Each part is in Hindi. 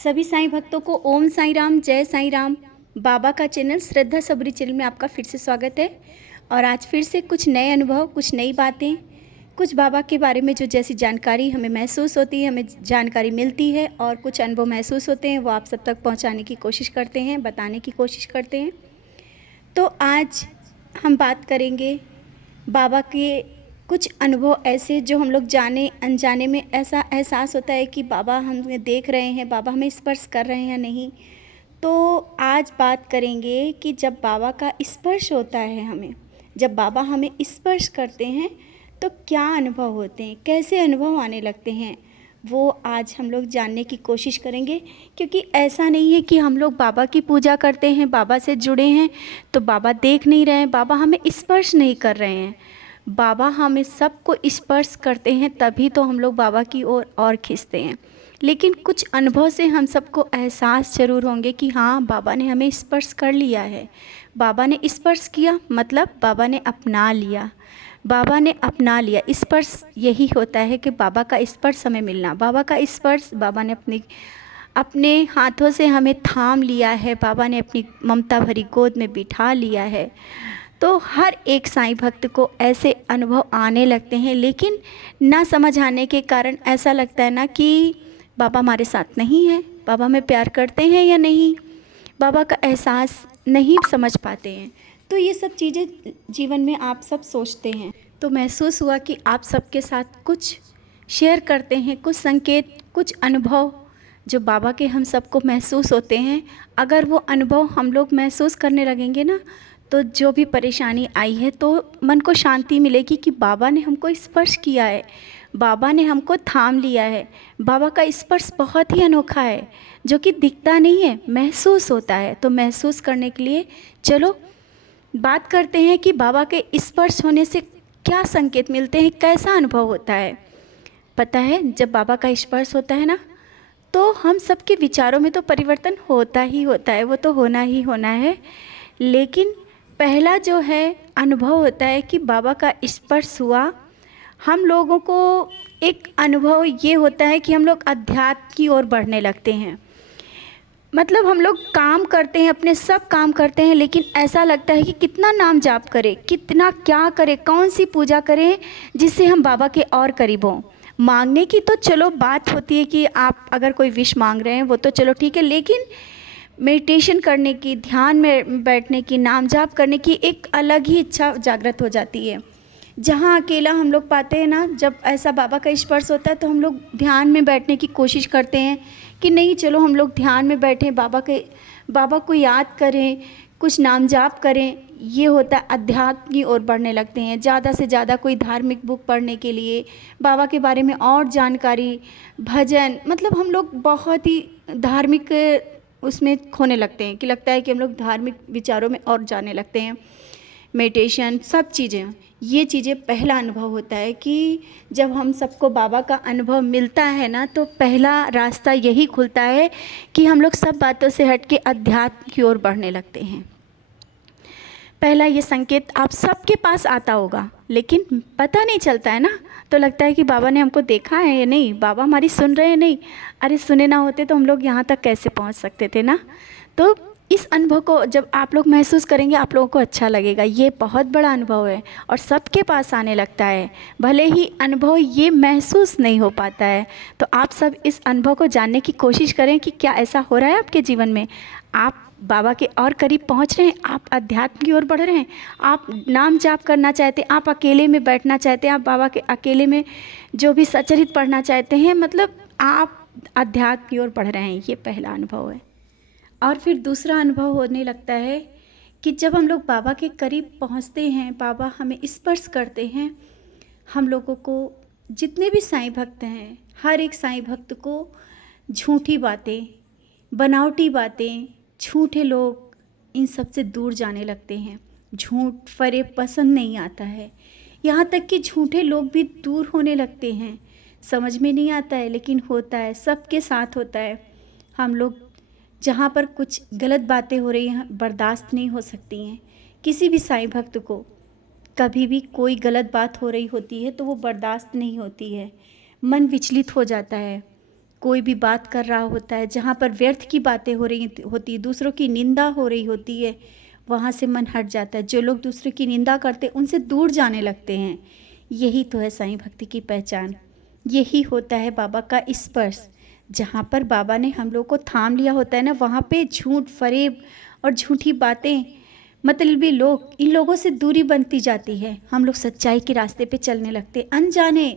सभी साईं भक्तों को ओम साईं राम, जय साईं राम। बाबा का चैनल श्रद्धा सबरी चैनल में आपका फिर से स्वागत है। और आज फिर से कुछ नए अनुभव, कुछ नई बातें, कुछ बाबा के बारे में जो जैसी जानकारी हमें महसूस होती है, हमें जानकारी मिलती है और कुछ अनुभव महसूस होते हैं, वो आप सब तक पहुंचाने की कोशिश करते हैं, बताने की कोशिश करते हैं। तो आज हम बात करेंगे बाबा के कुछ अनुभव ऐसे जो हम लोग जाने अनजाने में ऐसा एहसास होता है कि बाबा हमें देख रहे हैं, बाबा हमें स्पर्श कर रहे हैं या नहीं। तो आज बात करेंगे कि जब बाबा का स्पर्श होता है हमें, जब बाबा हमें स्पर्श करते हैं तो क्या अनुभव होते हैं, कैसे अनुभव आने लगते हैं, वो आज हम लोग जानने की कोशिश करेंगे। क्योंकि ऐसा नहीं है कि हम लोग बाबा की पूजा करते हैं, बाबा से जुड़े हैं तो बाबा देख नहीं रहे हैं, बाबा हमें स्पर्श नहीं कर रहे हैं। बाबा हमें सबको स्पर्श करते हैं, तभी तो हम लोग बाबा की ओर और खींचते हैं। लेकिन कुछ अनुभव से हम सबको एहसास ज़रूर होंगे कि हाँ, बाबा ने हमें स्पर्श कर लिया है। बाबा ने स्पर्श किया मतलब बाबा ने अपना लिया, बाबा ने अपना लिया। स्पर्श यही होता है कि बाबा का स्पर्श हमें मिलना, बाबा का स्पर्श। बाबा ने अपने हाथों से हमें थाम लिया है, बाबा ने अपनी ममता भरी गोद में बिठा लिया है। तो हर एक साईं भक्त को ऐसे अनुभव आने लगते हैं, लेकिन ना समझ आने के कारण ऐसा लगता है ना कि बाबा हमारे साथ नहीं है, बाबा हमें प्यार करते हैं या नहीं, बाबा का एहसास नहीं समझ पाते हैं। तो ये सब चीज़ें जीवन में आप सब सोचते हैं, तो महसूस हुआ कि आप सबके साथ कुछ शेयर करते हैं, कुछ संकेत, कुछ अनुभव जो बाबा के हम सबको महसूस होते हैं। अगर वो अनुभव हम लोग महसूस करने लगेंगे ना, तो जो भी परेशानी आई है तो मन को शांति मिलेगी कि बाबा ने हमको स्पर्श किया है, बाबा ने हमको थाम लिया है। बाबा का स्पर्श बहुत ही अनोखा है, जो कि दिखता नहीं है, महसूस होता है। तो महसूस करने के लिए चलो बात करते हैं कि बाबा के स्पर्श होने से क्या संकेत मिलते हैं, कैसा अनुभव होता है। पता है, जब बाबा का स्पर्श होता है ना, तो हम सबके विचारों में तो परिवर्तन होता ही होता है, वो तो होना ही होना है। लेकिन पहला जो है अनुभव होता है कि बाबा का स्पर्श हुआ, हम लोगों को एक अनुभव ये होता है कि हम लोग अध्यात्म की ओर बढ़ने लगते हैं। मतलब हम लोग काम करते हैं, अपने सब काम करते हैं, लेकिन ऐसा लगता है कि कितना नाम जाप करें, कितना क्या करें, कौन सी पूजा करें जिससे हम बाबा के और करीब हों। मांगने की तो चलो बात होती है कि आप अगर कोई विश मांग रहे हैं वो तो चलो ठीक है, लेकिन मेडिटेशन करने की, ध्यान में बैठने की, नाम जाप करने की एक अलग ही इच्छा जागृत हो जाती है। जहाँ अकेला हम लोग पाते हैं ना, जब ऐसा बाबा का स्पर्श होता है तो हम लोग ध्यान में बैठने की कोशिश करते हैं कि नहीं चलो हम लोग ध्यान में बैठें, बाबा को याद करें, कुछ नाम जाप करें। ये होता है अध्यात्म की ओर बढ़ने लगते हैं, ज़्यादा से ज़्यादा कोई धार्मिक बुक पढ़ने के लिए, बाबा के बारे में और जानकारी, भजन, मतलब हम लोग बहुत ही धार्मिक उसमें खोने लगते हैं कि लगता है कि हम लोग धार्मिक विचारों में और जाने लगते हैं। मेडिटेशन, सब चीज़ें, ये चीज़ें पहला अनुभव होता है कि जब हम सबको बाबा का अनुभव मिलता है ना, तो पहला रास्ता यही खुलता है कि हम लोग सब बातों से हट के अध्यात्म की ओर बढ़ने लगते हैं। पहला ये संकेत आप सबके पास आता होगा, लेकिन पता नहीं चलता है ना, तो लगता है कि बाबा ने हमको देखा है या नहीं, बाबा हमारी सुन रहे हैं नहीं। अरे सुने ना होते तो हम लोग यहाँ तक कैसे पहुँच सकते थे ना। तो इस अनुभव को जब आप लोग महसूस करेंगे, आप लोगों को अच्छा लगेगा। ये बहुत बड़ा अनुभव है और सबके पास आने लगता है, भले ही अनुभव ये महसूस नहीं हो पाता है। तो आप सब इस अनुभव को जानने की कोशिश करें कि क्या ऐसा हो रहा है आपके जीवन में। आप बाबा के और करीब पहुंच रहे हैं, आप अध्यात्म की ओर बढ़ रहे हैं, आप नाम जाप करना चाहते हैं, आप अकेले में बैठना चाहते हैं, आप बाबा के अकेले में जो भी सचरित पढ़ना चाहते हैं, मतलब आप अध्यात्म की ओर बढ़ रहे हैं। ये पहला अनुभव है। और फिर दूसरा अनुभव होने लगता है कि जब हम लोग बाबा के करीब पहुंचते हैं, बाबा हमें स्पर्श करते हैं। हम लोगों को, जितने भी साईं भक्त हैं, हर एक साईं भक्त को झूठी बातें, बनावटी बातें, झूठे लोग, इन सब से दूर जाने लगते हैं। झूठ फरेब पसंद नहीं आता है, यहाँ तक कि झूठे लोग भी दूर होने लगते हैं। समझ में नहीं आता है, लेकिन होता है, सबके साथ होता है। हम लोग जहाँ पर कुछ गलत बातें हो रही हैं, बर्दाश्त नहीं हो सकती हैं। किसी भी साईं भक्त को कभी भी कोई गलत बात हो रही होती है तो वो बर्दाश्त नहीं होती है, मन विचलित हो जाता है, कोई भी बात कर रहा होता है, जहाँ पर व्यर्थ की बातें हो रही होती, दूसरों की निंदा हो रही होती है, वहाँ से मन हट जाता है। जो लोग दूसरों की निंदा करते उनसे दूर जाने लगते हैं। यही तो है साईं भक्ति की पहचान। यही होता है बाबा का स्पर्श। जहाँ पर बाबा ने हम लोग को थाम लिया होता है ना, वहाँ पे झूठ फरेब और झूठी बातें, मतलबी लोग, इन लोगों से दूरी बनती जाती है। हम लोग सच्चाई के रास्ते पे चलने लगते, अनजाने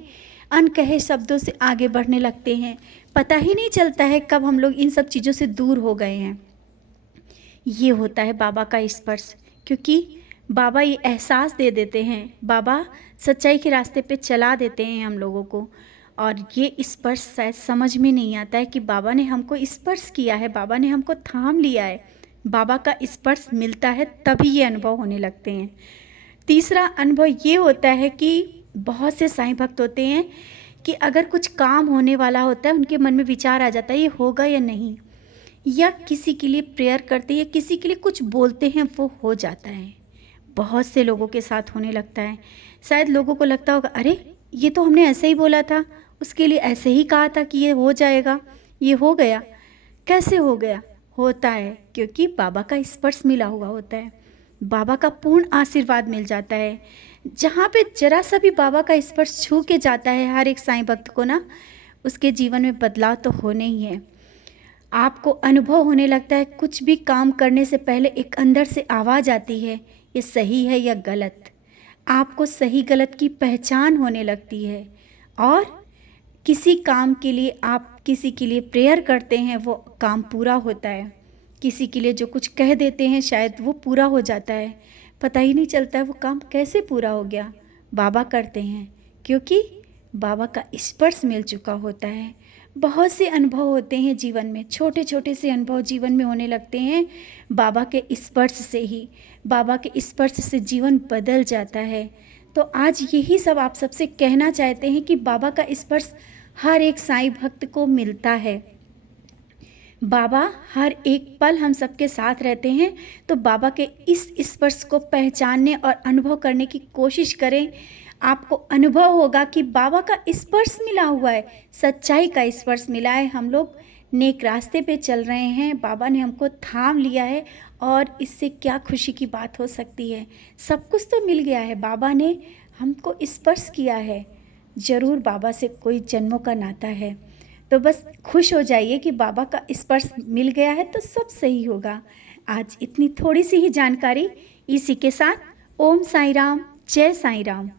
अनकहे शब्दों से आगे बढ़ने लगते हैं। पता ही नहीं चलता है कब हम लोग इन सब चीज़ों से दूर हो गए हैं। ये होता है बाबा का स्पर्श, क्योंकि बाबा ये एहसास दे देते हैं, बाबा सच्चाई के रास्ते पे चला देते हैं हम लोगों को। और ये स्पर्श शायद समझ में नहीं आता है कि बाबा ने हमको स्पर्श किया है, बाबा ने हमको थाम लिया है। बाबा का स्पर्श मिलता है तभी ये अनुभव होने लगते हैं। तीसरा अनुभव ये होता है कि बहुत से साईं भक्त होते हैं कि अगर कुछ काम होने वाला होता है, उनके मन में विचार आ जाता है ये होगा या नहीं, या किसी के लिए प्रेयर करते या किसी के लिए कुछ बोलते हैं, वो हो जाता है। बहुत से लोगों के साथ होने लगता है। शायद लोगों को लगता होगा अरे ये तो हमने ऐसे ही बोला था, उसके लिए ऐसे ही कहा था कि ये हो जाएगा, ये हो गया, कैसे हो गया? होता है क्योंकि बाबा का स्पर्श मिला हुआ होता है, बाबा का पूर्ण आशीर्वाद मिल जाता है। जहाँ पे जरा सा भी बाबा का स्पर्श छू के जाता है हर एक साईं भक्त को ना, उसके जीवन में बदलाव तो होने ही है। आपको अनुभव होने लगता है, कुछ भी काम करने से पहले एक अंदर से आवाज़ आती है, ये सही है या गलत। आपको सही गलत की पहचान होने लगती है। और किसी काम के लिए आप किसी के लिए प्रेयर करते हैं, वो काम पूरा होता है। किसी के लिए जो कुछ कह देते हैं शायद वो पूरा हो जाता है, पता ही नहीं चलता है वो काम कैसे पूरा हो गया। बाबा करते हैं क्योंकि बाबा का स्पर्श मिल चुका होता है। बहुत से अनुभव होते हैं जीवन में, छोटे छोटे से अनुभव जीवन में होने लगते हैं बाबा के स्पर्श से ही। बाबा के स्पर्श से जीवन बदल जाता है। तो आज यही सब आप सबसे कहना चाहते हैं कि बाबा का स्पर्श हर एक साईं भक्त को मिलता है। बाबा हर एक पल हम सबके साथ रहते हैं, तो बाबा के इस स्पर्श को पहचानने और अनुभव करने की कोशिश करें। आपको अनुभव होगा कि बाबा का स्पर्श मिला हुआ है, सच्चाई का स्पर्श मिला है। हम लोग नेक रास्ते पे चल रहे हैं, बाबा ने हमको थाम लिया है, और इससे क्या खुशी की बात हो सकती है। सब कुछ तो मिल गया है, बाबा ने हमको स्पर्श किया है। ज़रूर बाबा से कोई जन्मों का नाता है। तो बस खुश हो जाइए कि बाबा का स्पर्श मिल गया है तो सब सही होगा। आज इतनी थोड़ी सी ही जानकारी, इसी के साथ ओम साईं राम, जय साईं राम।